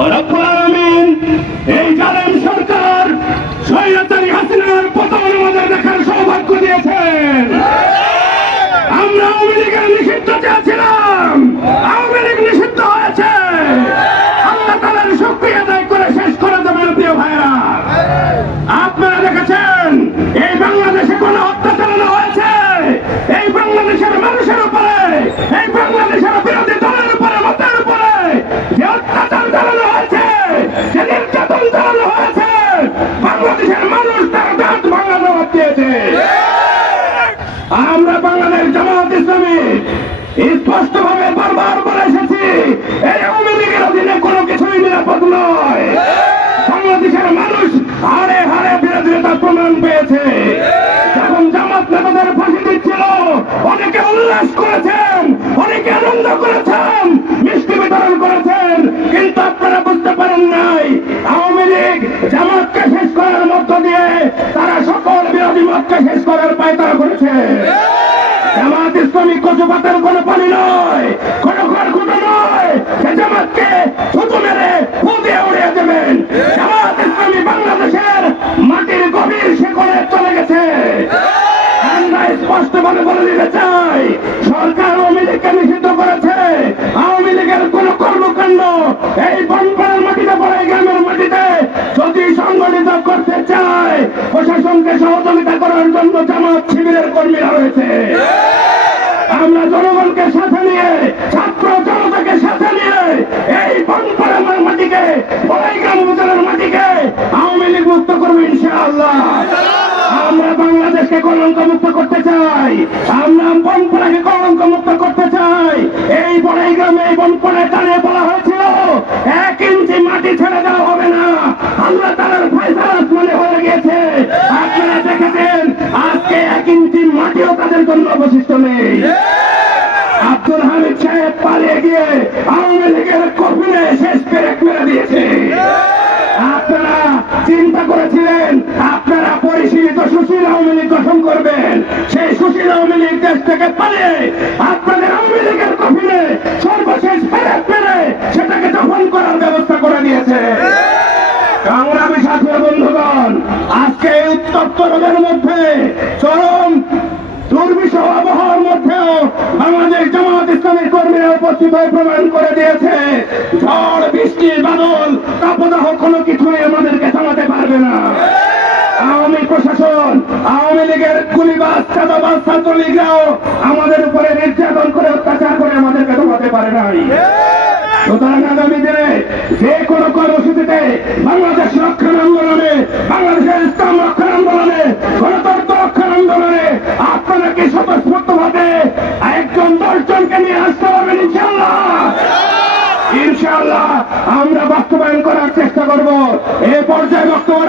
রব্বুল আলামিন এই জালেম সরকার স্বৈরাচারী হাসিনার পতন আমাদের দেখার সৌভাগ্য দিয়েছেন। আমরা আওয়ামী লীগের নিষিদ্ধ চেয়েছিলাম, আওয়ামী লীগ নিষিদ্ধ হয়েছে। আল্লাহ তাআলার শুকরিয়া আদায় করে শেষ করে দেবেন। প্রিয় ভাইরা, আপনারা দেখেছেন এই বাংলাদেশে কোন হত্যা চালানো হয়েছে? এই বাংলাদেশের মানুষের উপরে, এই বাংলাদেশের বিরোধী দলের উপরে, মতের উপরে যে অত্যাচার চালানো হয়েছে, যে নির্যাতন চালানো হয়েছে, বাংলাদেশের মানুষ তার দাঁত ভাঙা জবাব দিয়েছে। আমরা বাংলাদেশ জামাত ইসলামী স্পষ্টভাবে বারবার বলে এসেছি, এই আওয়ামী লীগের অধীনে কোনো কিছুই নিরাপদ নয়। বাংলাদেশের মানুষ হারে হারে ধীরে ধীরে তার প্রমাণ পেয়েছে। যখন জামাত নেতাদের ফাঁসি দিচ্ছিল, অনেকে উল্লাস করেছেন, অনেকে আনন্দ করেছেন, মিষ্টি বিতরণ করেছেন, কিন্তু আপনারা বুঝতে পারেন নাই আওয়ামী লীগ জামাতকে শেষ করার মধ্য দিয়ে তারা সকল বিরোধী মতকে শেষ করার পায়তারা করেছে। জামাত ইসলামী কচুপাতের কোনো পানি নয়, কোন খড়কুটো নয়, সে জামাতকে থুতু মেরে ফু দিয়ে উড়িয়ে দেবেন। জামাত ইসলামী বাংলাদেশের মাটির গভীর শেকড়ে চলে গেছে। আমরা স্পষ্টভাবে বলে দিতে চাই, সরকার আওয়ামী লীগকে নিষিদ্ধ করেছে। আওয়ামী লীগের কোন কর্মকাণ্ড এই বনপাড়ার মাটিতে পড়ে, গ্রামের মাটিতে যদি সংগঠিত করতে চায়, প্রশাসনকে সহযোগিতা করার জন্য জামাত শিবিরের কর্মীরা রয়েছে। আমরা জনগণকে সাথে নিয়ে, ছাত্র জনতাকে সাথে নিয়ে এই বনপাড়ার মাটিকে, বড়াইগ্রাম উপজেলার মাটিকে আওয়ামী লীগ মুক্ত করবো ইনশাআল্লাহ। আমরা বাংলাদেশকে কলঙ্ক মুক্ত করতে চাই, আমরা বনপাড়াকে কলঙ্ক মুক্ত করতে চাই। এই বড়াইগ্রামে, এই বনপাড়ায় দাঁড়িয়ে বলা হয়েছিল 1 ইঞ্চি মাটি ছেড়ে দেওয়া হবে না। আল্লাহ তাআলার ফয়সালা আসমানে হয়ে গিয়েছে। আপনারা দেখেছেন আজকে 1 ইঞ্চি মাটিও তাদের জন্য অবশিষ্ট নেই। আব্দুল হামিদ সাহেব পালিয়ে গিয়ে আওয়ামী লীগের কর্মীরা শেষ পেরেক মেরে দিয়েছে। আপনারা চিন্তা করেছিলেন আপনারা পরিশীলিত সুশীল আওয়ামী লীগ গঠন করবেন, সেই সুশীল আওয়ামী লীগ দেশ থেকে পালিয়ে আপনাদের আওয়ামী লীগের কর্মীরা সর্বশেষ পেরেক মেরে সেটাকে দফন করার ব্যবস্থা করে দিয়েছে। সংগ্রামী সাথী বন্ধুগণ, আজকে এই উত্তপ্ত রোদের মধ্যে, চরম দুর্বিষহ আবহাওয়ার মধ্যেও বাংলাদেশ জামাত ইসলামী কর্মীরা উপস্থিত হয়ে প্রমাণ করে দিয়েছে, ঝড় বৃষ্টি বাদল তাপদাহ কোনো কিছুই আমাদেরকে থামাতে পারবে না। আওয়ামী প্রশাসন, আওয়ামী লীগের গুলিবাজ, চাঁদাবাজ ছাত্রলীগরাও আমাদের উপরে নির্যাতন করে, অত্যাচার করে আমাদেরকে থামাতে পারে নাই। সুতরাং আগামী দিনে যে কোনো কর্মসূচিতে বাংলাদেশ রক্ষণ আন্দোলনে, বাংলাদেশের ইসলাম রক্ষণ আন্দোলনে, গণতন্ত্র রক্ষণ আন্দোলনে আপনারা কি স্বতঃস্ফূর্তভাবে 1-10 জনকে নিয়ে আসতে পারবেন ইনশাআল্লাহ? ইনশাআল্লাহ আমরা বাস্তবায়ন করার চেষ্টা করব। এই পর্যায়ে বক্তব্য